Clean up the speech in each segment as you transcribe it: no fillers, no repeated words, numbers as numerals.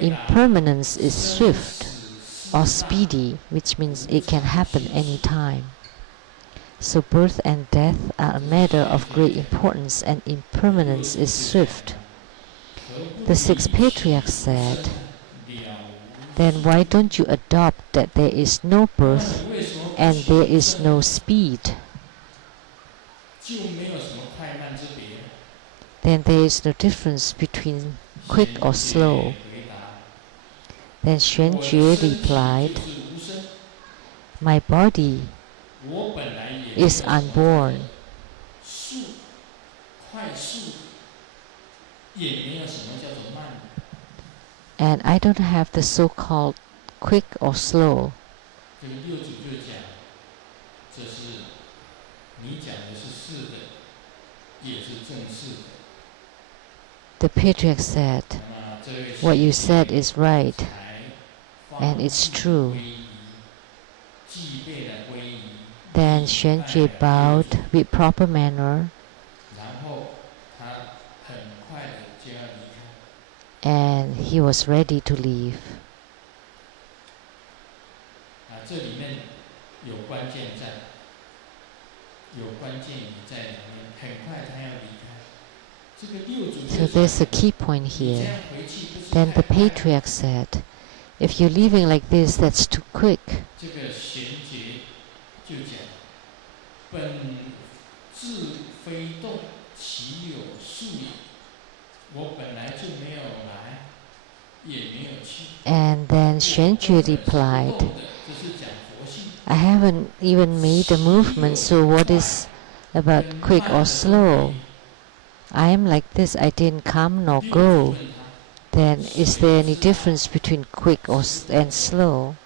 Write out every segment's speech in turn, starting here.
impermanence is swift or speedy, which means it can happen anytime. So birth and death are a matter of great importance, and impermanence is swift. The sixth patriarch said, then why don't you adopt that there is no birth and there is no speed? Then there is no difference between quick or slow. Then Sheng-yen replied, my body is unborn, and I don't have the so-called quick or slow. The Patriarch said, what you said is right, and it's true. Then Sheng-yen bowed with proper manner, and he was ready to leave. So there's a key point here. Then the Patriarch said, if you're leaving like this, that's too quick. And then Sheng-yen replied, I haven't even made a movement, so what is about quick or slow? I am like this, I didn't come nor go. Then is there any difference between quick and slow?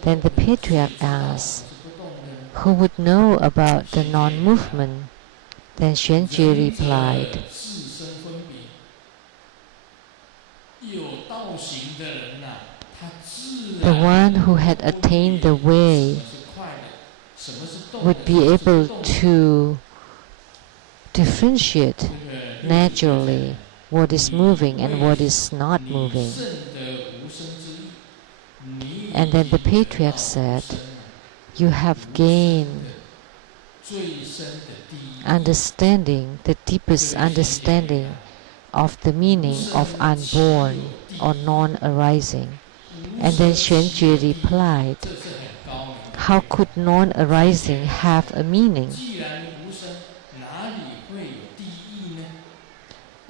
Then the Patriarch asked, who would know about the non-movement? Then Sheng-yen replied, the one who had attained the way would be able to differentiate naturally what is moving and what is not moving. And then the Patriarch said, you have gained understanding, the deepest understanding of the meaning of unborn or non-arising. And then Sheng-yen replied, how could non-arising have a meaning?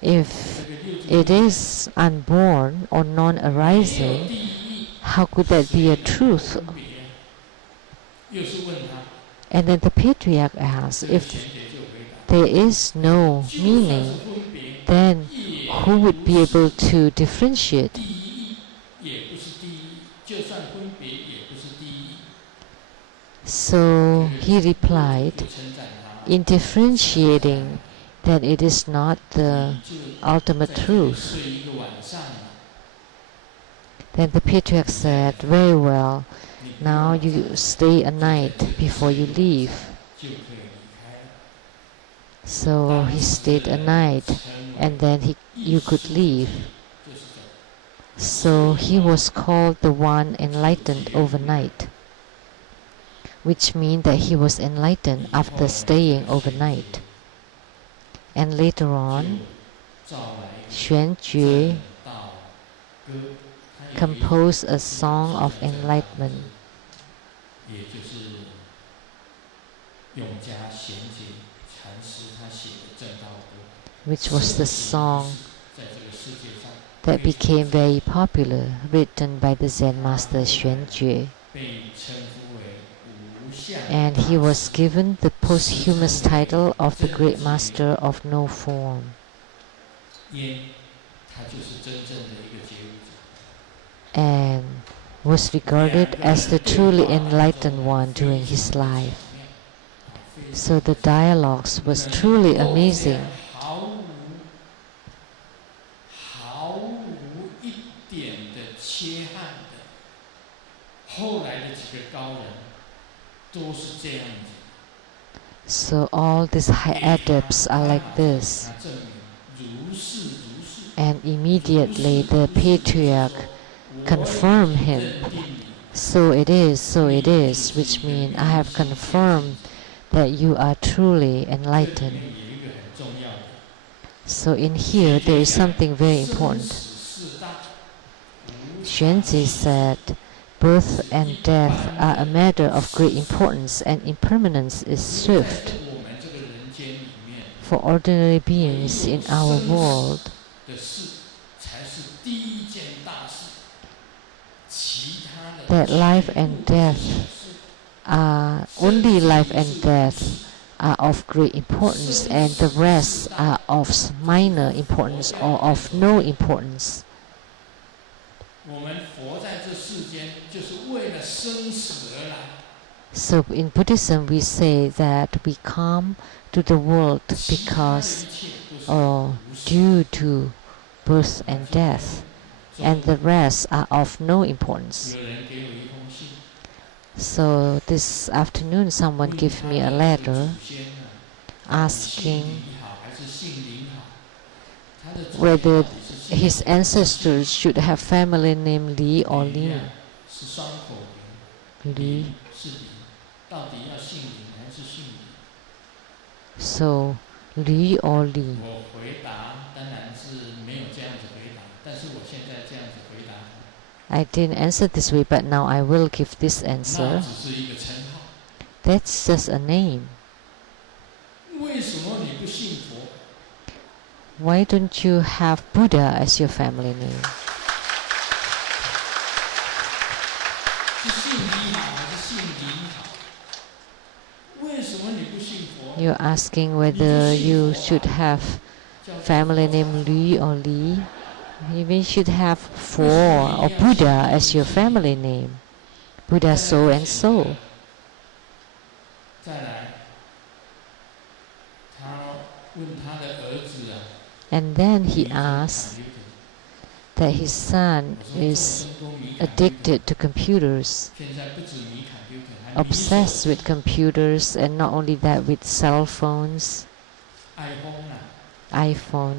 If it is unborn or non-arising, how could that be a truth? And then the Patriarch asked, if there is no meaning, then who would be able to differentiate? So he replied, in differentiating, that it is not the ultimate truth. Then the Patriarch said, very well, now you stay a night before you leave. So he stayed a night, and then you could leave. So he was called the one enlightened overnight, which means that he was enlightened after staying overnight. And later on, Sheng-yen composed a song of enlightenment, which was the song that became very popular, written by the Zen master Sheng-yen. And he was given the posthumous title of the Great Master of No Form. And was regarded as the truly enlightened one during his life. So the dialogues was truly amazing. So all these high adepts are like this. And immediately the Patriarch confirmed him. So it is, which means I have confirmed that you are truly enlightened. So in here there is something very important. Xuanzi said, birth and death are a matter of great importance, and impermanence is swift. For ordinary beings in our world, that life and death are only life and death are of great importance, and the rest are of minor importance or of no importance. So in Buddhism we say that we come to the world because or due to birth and death, and the rest are of no importance. So this afternoon someone gave me a letter asking whether his ancestors should have family name Li or Lin. Li. So Li or Li. I didn't answer this way, but now I will give this answer. That's just a name. Why don't you have Buddha as your family name? You're asking whether you should have family name Li or Li. Maybe you should have Fo or Buddha as your family name. Buddha so and so. And then he asked that his son is addicted to computers, obsessed with computers, and not only that, with cell phones, iPhone.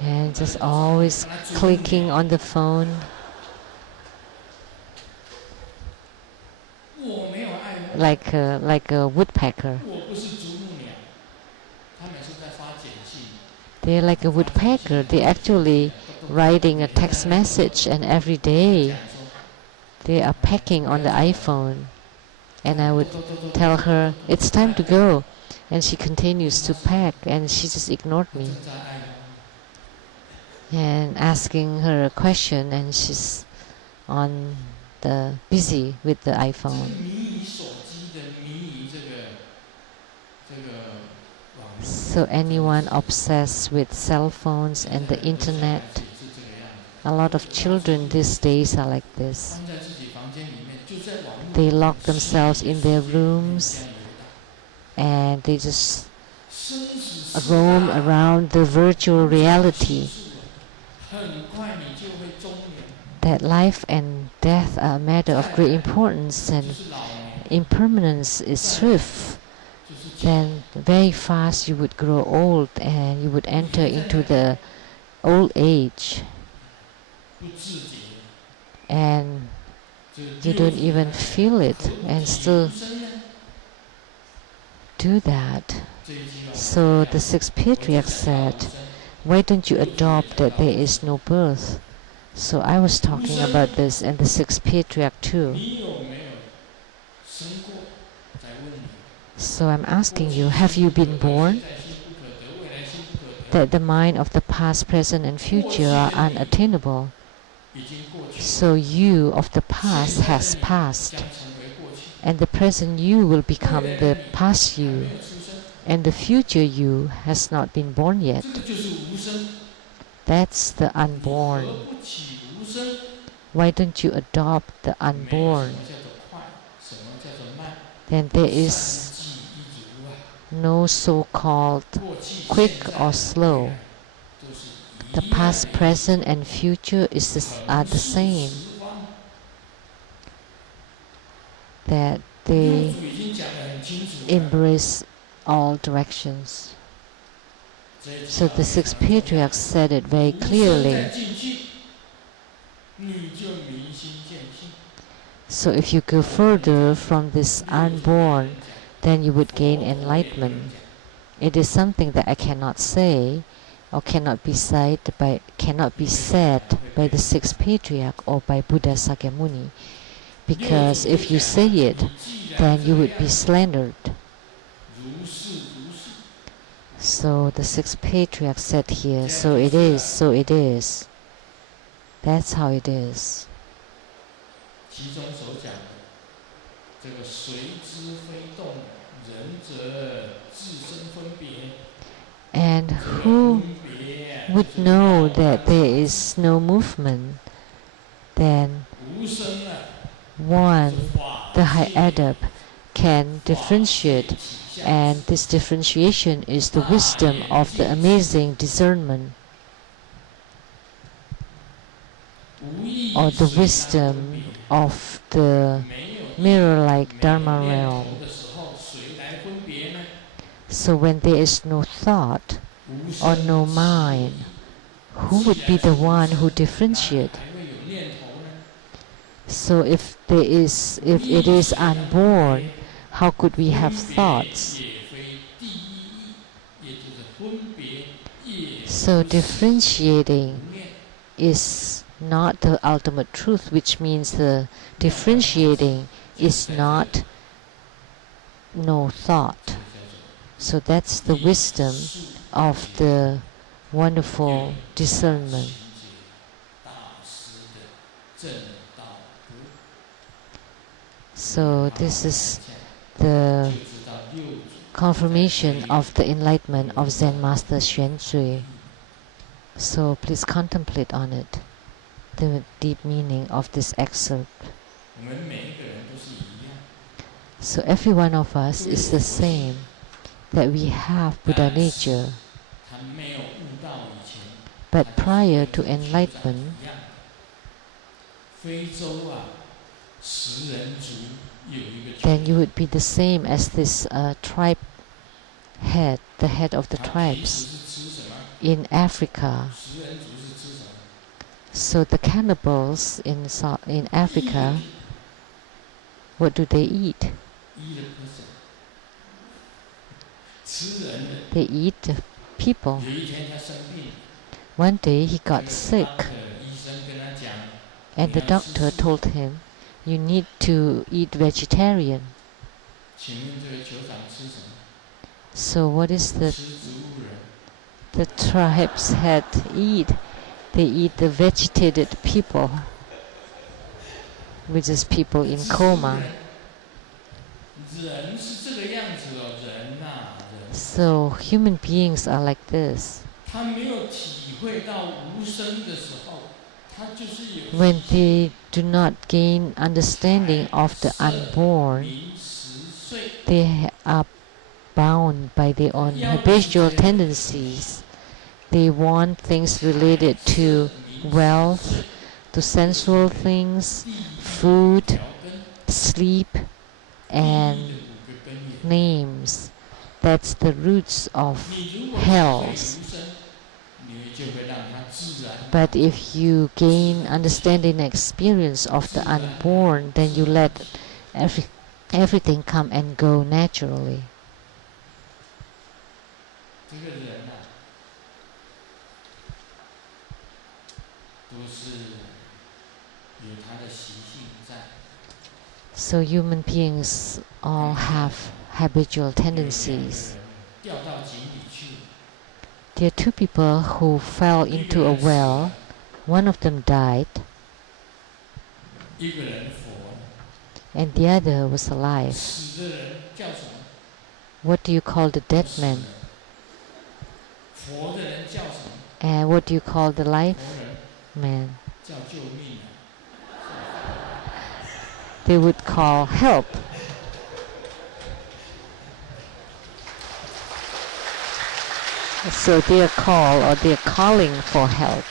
And just always clicking on the phone. Like a woodpecker. They're like a woodpecker. They're actually writing a text message, and every day they are pecking on the iPhone. And I would tell her, it's time to go. And she continues to peck, and she just ignored me. And asking her a question, and she's on the busy with the iPhone. So anyone obsessed with cell phones and the internet, a lot of children these days are like this. They lock themselves in their rooms and they just roam around the virtual reality. That life and death are a matter of great importance, and impermanence is swift. Then very fast you would grow old and you would enter into the old age. And you don't even feel it and still do that. So the sixth patriarch said, why don't you adopt that there is no birth? So I was talking about this, and the sixth patriarch too. So I'm asking you, have you been born? That the mind of the past, present and future are unattainable. So you of the past has passed, and the present you will become the past you, and the future you has not been born yet. That's the unborn. Why don't you adopt the unborn? Then there is no so-called quick or slow. The past, present, and future are the same. That they embrace all directions. So the six patriarchs said it very clearly. So if you go further from this unborn, then you would gain enlightenment. It is something that I cannot say, or cannot be said by the six patriarchs or by Buddha Sakyamuni, because if you say it, then you would be slandered. So the six patriarchs said here, so it is, so it is. That's how it is. And who would know that there is no movement? Then one, the high adept, can differentiate, and this differentiation is the wisdom of the amazing discernment, or the wisdom of the mirror-like Dharma realm. So when there is no thought or no mind, who would be the one who differentiates? So if it is unborn, how could we have thoughts? So differentiating is not the ultimate truth, which means the differentiating is not no thought. So that's the wisdom of the wonderful discernment. So this is the confirmation of the enlightenment of Zen Master Xuanzui. So please contemplate on it, the deep meaning of this excerpt. So every one of us is the same, that we have Buddha nature. But prior to enlightenment, then you would be the same as this tribe head, the head of the tribes in Africa. So the cannibals in Africa, what do they eat? They eat the people. One day he got sick, and the doctor told him, you need to eat vegetarian. So what is the tribes had eat? They eat the vegetated people, which is people in coma. So human beings are like this. When they do not gain understanding of the unborn, they are bound by their own habitual tendencies. They want things related to wealth, to sensual things, food, sleep, and names. That's the roots of hells. But if you gain understanding and experience of the unborn, then you let everything come and go naturally. So human beings all have habitual tendencies. There are two people who fell into a well. One of them died, and the other was alive. What do you call the dead man? And what do you call the life man? They would call help. So they are called, or they are calling for help.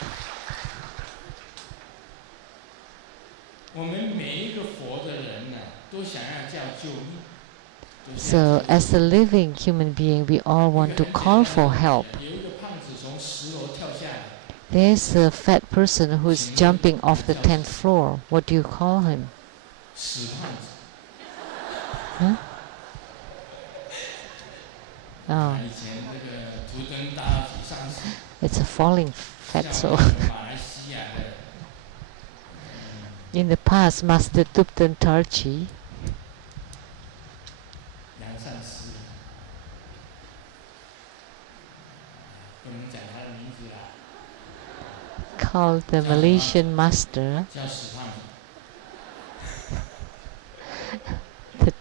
So as a living human being, we all want to call for help. There's a fat person who's jumping off the 10th floor. What do you call him? Huh? Oh. It's a falling fatso. In the past, Master Thupten Tarchi called the Malaysian master the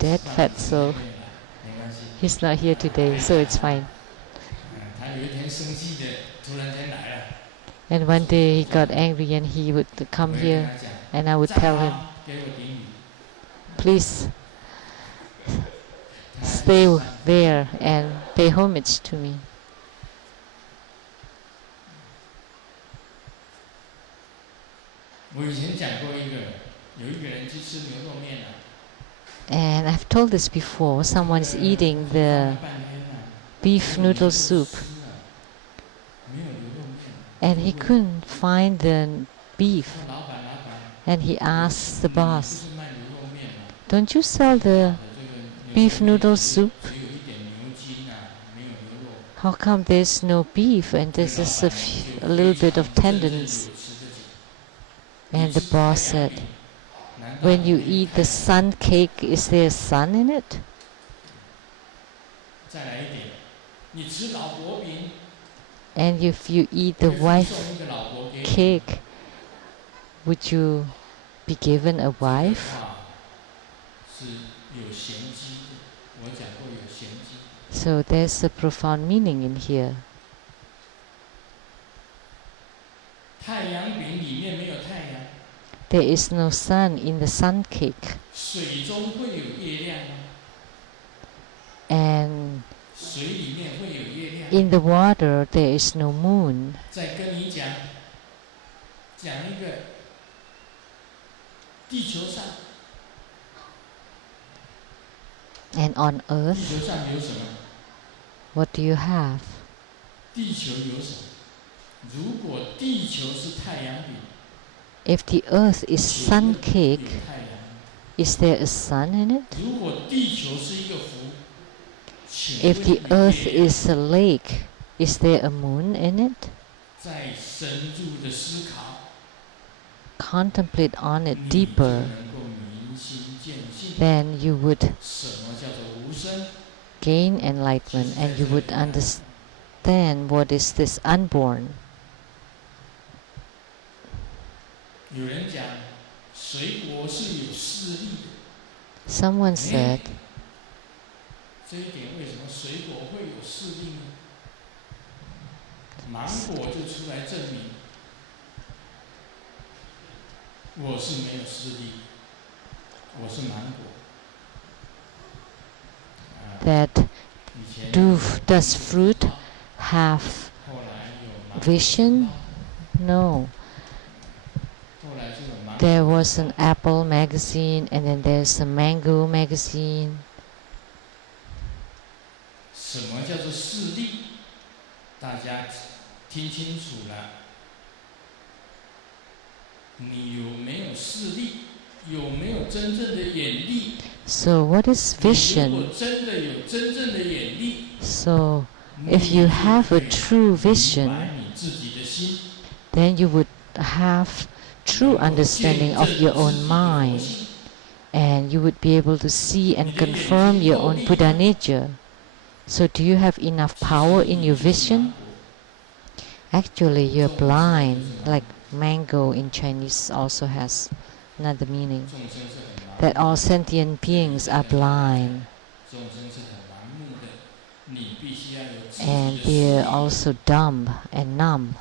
dead fatso. He's not here today, so it's fine. And one day he got angry and he would come here and I would tell him, please stay there and pay homage to me. And I've told this before, someone's eating the beef noodle soup and he couldn't find the beef, and he asked the boss, don't you sell the beef noodle soup? How come there's no beef and there's just a little bit of tendons? And the boss said, when you eat the sun cake, is there sun in it? And if you eat the wife cake, would you be given a wife? So there's a profound meaning in here. There is no sun in the sun cake. And in the water there is no moon. And on earth, what do you have? If the earth is sun cake, is there a sun in it? If the earth is a lake, is there a moon in it? Contemplate on it deeper, then you would gain enlightenment and you would understand what is this unborn. Someone said, that does fruit have vision? No. There was an apple magazine and then there's a mango magazine. So what is vision? So if you have a true vision, then you would have true understanding of your own mind, and you would be able to see and confirm your own Buddha nature. So do you have enough power in your vision? Actually, you're blind, like mango in Chinese also has another meaning, that all sentient beings are blind. And they're also dumb and numb.